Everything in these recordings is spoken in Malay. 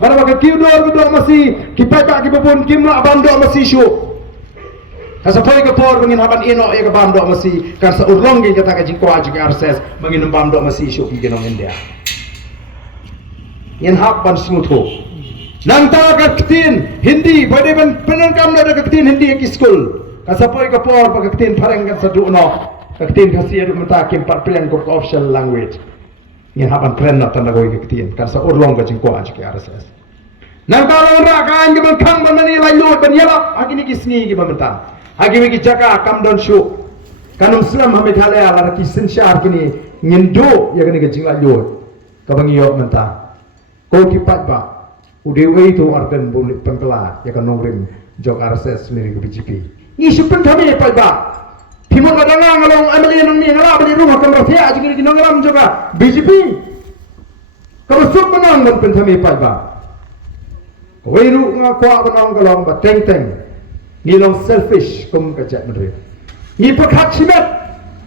Mana baka kiudor gedor masih kipai tak kibapun kimla bandok masih syuk. Kasapoi kapor mengin haban ino ya ke bandok masih kan seurlong gi kata ka jingko aji arses mengin bandok masih syuk gi genong India. Yen hak ban smutho. Nang ta ka ketin Hindi bade ban penangkam da ketin Hindi ki school. Kasapoi kapor baka ketin pareng kan sadu no. Ketin kasih adu mata kim part plan ko official language. Yen haban keren na tanda ko ketin kan seurlong ka jingko aji arses. Nang kalau ra kan ge ban kang ban mani la yot ban yelap agini ki sngi gi ban mentang. Agi megi jaka kam don shu kanum Islam hamid halaya la ki sinshar kini ngindo ya kini ke jingla yot ka bangi yo mentang. Ko ki patba udewe itu arden bulik pengkela ya kan nongrim jok RSS sendiri ke BJP ni supen kami patba timon adanga ngalong ameli nang ni ngala beli rumah kan rafia aji kini nongram juga BJP kalau sup menang dan pentami patba weiru ngakwa benong galong ba teng teng ngilong selfish kum kajak mendri ni pakhat simet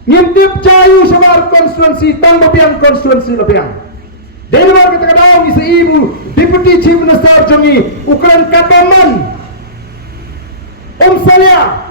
ngintip cayu samar konstituensi tang bapiang konstituensi lapiang Denmark kita kadang isa ibu Deputy Chief Minister jongi ukuran kataman saya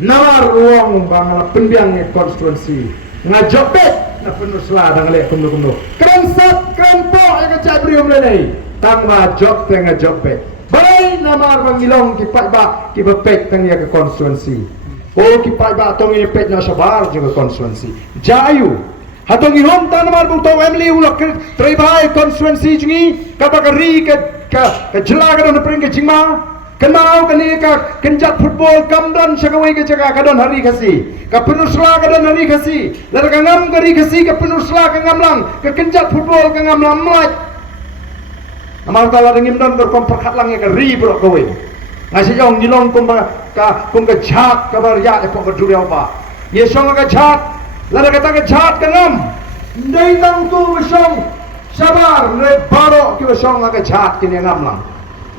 nawar ruang bangala penbiang konstituensi ngajopet na penusla dang le kumdo keren sat keren po yang kacai berium lelai tang majop teng ngajopet baik namar bangilong kipat ba kibapet tang ya ke konstituensi kipat ba tong ini pet na sabar juga konstituensi jayu hatong ihom tan mar bung tau emli ulak teribay konstituensi jungi kapakari ka jelaga don pring ke jingma kenau kani ka kenjat football kamdan sagawai ke jaga kadon hari kasi ka penusla kadon hari kasi lar ka ngam kari kasi ka penusla ka ngamlang ka kenjat football ka ngamlang mat amal tala dengim don berkomperkat lang ka ri bro kowe ngasi jong jilong kumba ka jhat ka bar ya e pok duriau ba ye song ka jhat lada kata ke jahat kenam ndai tang tu besong sabar le baro ki besong ke jahat kini ngam lang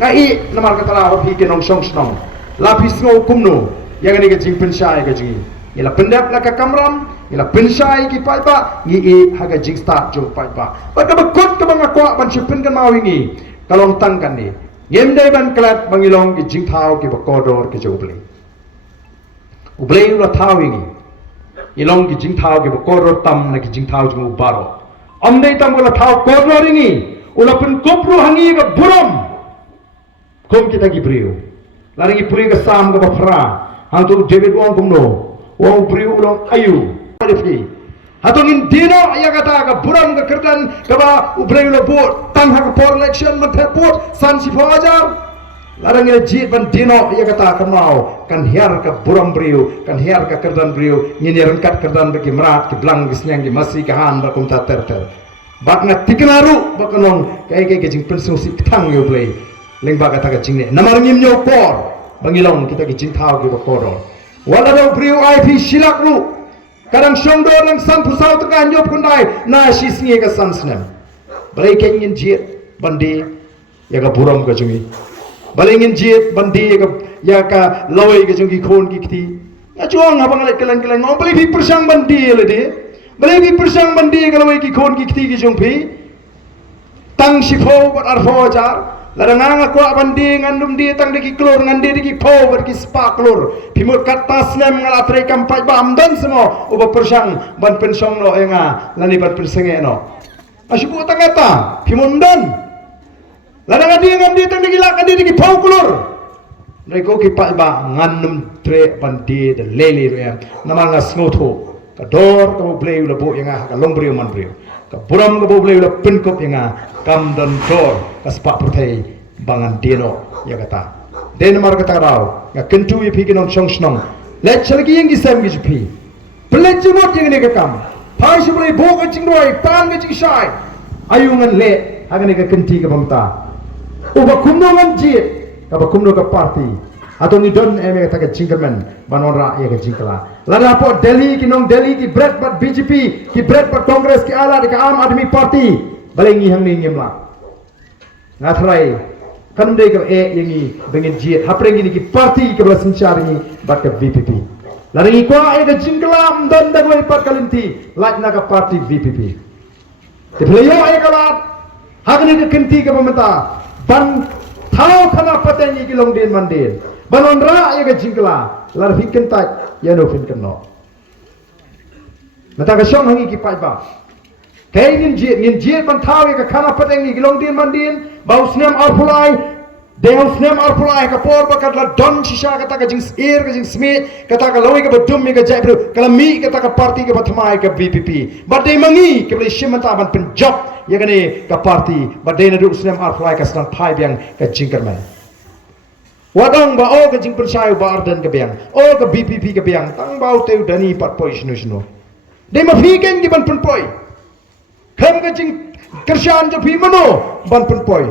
ngai namar kata la hobi ke nong song snong lapis ngo kumno yang ni ke jing pensai ke jing ila pendap la ka kamram ila pensai ki pai ba ngi e haga jing start jo pai ba pada bekot ke bang akwa ban sipen kan mau ngi kalong tang kan ni ngem dai ban klat bangilong ki jing thau ki bakodor ke jo ublei la thau ngi ilong ki jing thau ke koror tam na ki jing thau jung baro amdei tam gola thau koror ringi ulapun kopru hangi ka buram kom kita ki brio laringi puri ka sam ka bafra hantu David wong kumno wong brio ulong ayu adefi hatongin dino ya kata ka buram ka kerdan ka ba ubreu lo bot tang ha ka por election man port san si fajar larang ila jit ban dino ya kata kamau kan hiar ka buram brio kan hiar ka kerdan brio ngini rengkat kerdan bagi merat ki blang gisnyang ki masih ka han ba kumta tertel bak na tiknaru ba kanong kai jing pensung si tang yo play leng ba kata ka jingne namar ngim nyo por bangilong kita ki jing thau ki ba koro wala do brio IP silak lu kadang songdo nang san pusau tekan nyop kundai na sisngi ka sansnem balai kengin jit bandi ya ka buram ka jungi balingin jit bandi ya ka lawai ke jungki khon ki kiti ajuang abang le kelang kelang ngom bali bi persang bandi le de bali bi persang bandi ka lawai ki khon ki kiti ki jungpi tang sifo bat arfo jar ladang ko bandi ngandum di tang de ki klor ngande di ki po bat ki spa klor pimut kata snem ngal atre kampai bam dan semua uba persang ban pensong lo enga lani bat persenge no asibu tangata pimundan ladang adi tang digilak adi digi pau kulur mereka kipai ba nganum tre pandi de lele ya nama ngas ngoto ka dor ka bleu la bo yang ka long breu man breu ka buram ka bo bleu la penkop yang kam dan dor ka spa prothei bangan dino ya kata Denmark kata raw ya kentu ye pigi non chong snong let chalgi yang gisam gi pi pelet jemot yang ne ka kam pai su bleu bo ka ching roi tan ga ching shai ayungan le agane ka kenti ka bamta uba kumno ngan jit kaba kumno ka party atau ni don eme kata ka jingkerman banora ya ka jingkala lada po Delhi ki nong Delhi ki bread pat BJP ki bread pat Congress ki ala ka Aam Aadmi Party balengi hang ni ngemla ngathrai kanum dei ka yangi bengin jit hapreng ni ki party ka bala sinchar ni bat ka VPP lada ni kwa ya ka jingkala mdan da goi pat kalinti laj na ka party VPP te playo ay ka lat Hakni ke kenti ke pemerintah ban thau khana patengi ki longdin mandin banon ra ya ke jingkla lar hiken tak ya no fin kenno mata ka syong hangi ki pai ba kai ngin je ban thau ya ke khana patengi ki longdin mandin bau snem arpulai Deus nem arpulai ka por bakat la don shisha kata ka jing air ka jing smith kata ka loi ka badum ka jai bro kala mi kata ka party ka bathmai ka BPP badai mangi ka beli shimata ban penjob ya kane ka party badai na du snem arpulai ka stan thai biang ka jingker man wadang ba o ka jing persai ba arden ka biang o ka BPP ka biang tang bau teu dani pat poi shnu dei ma fi ken ki ban pun poi kham ka jing kershan jo fi mano ban pun poi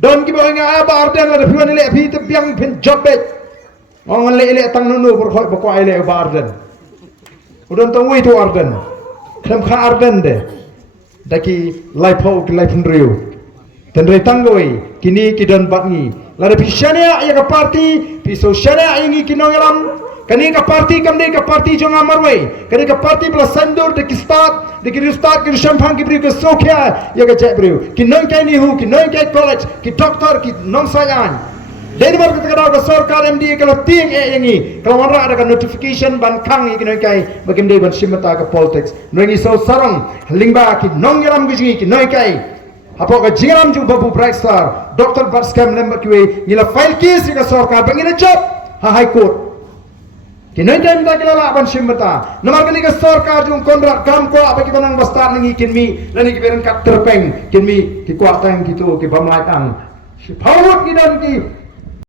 Don ki bohong ayah barden la defiwan ile api te biang pin jobet. Ngon ile tang nunu berkhoi bakwa ile barden. Udon tang wei tu arden. Kem kha arden de. Daki laipo ki laipun riu. Dan rei tanggoi kini ki don batngi. La defi shania ya ka parti piso shania ingi ki nongelam. Kani ka parti kamde ka parti jong amarwei. Kani ka parti bla sandur de ki start de ki start ki champagne ki bri ke sokya ya ka jai bri. Ki non kai ni hu ki non kai college ki doctor ki non sayan. Dari bar kita kada ka sarkar MD kalau ting yangi kalau wanra ada ka notification ban kang ki non kai bagim de ban simata ka politics. Nongi so sarang lingba ki non yaram ki non kai. Apa ka jingram ju babu bright star Dr. Baskam lemba ki we ngila file case ka sarkar bangina job ha high court Kinai time tak kila ban simata. Namar kali ke sarkar jung kontrak kam ko apa kita nang bastar nengi kinmi lani kiberan kat terpeng kinmi ki kuat tang gitu ki bamlai tang. Si power kidan ki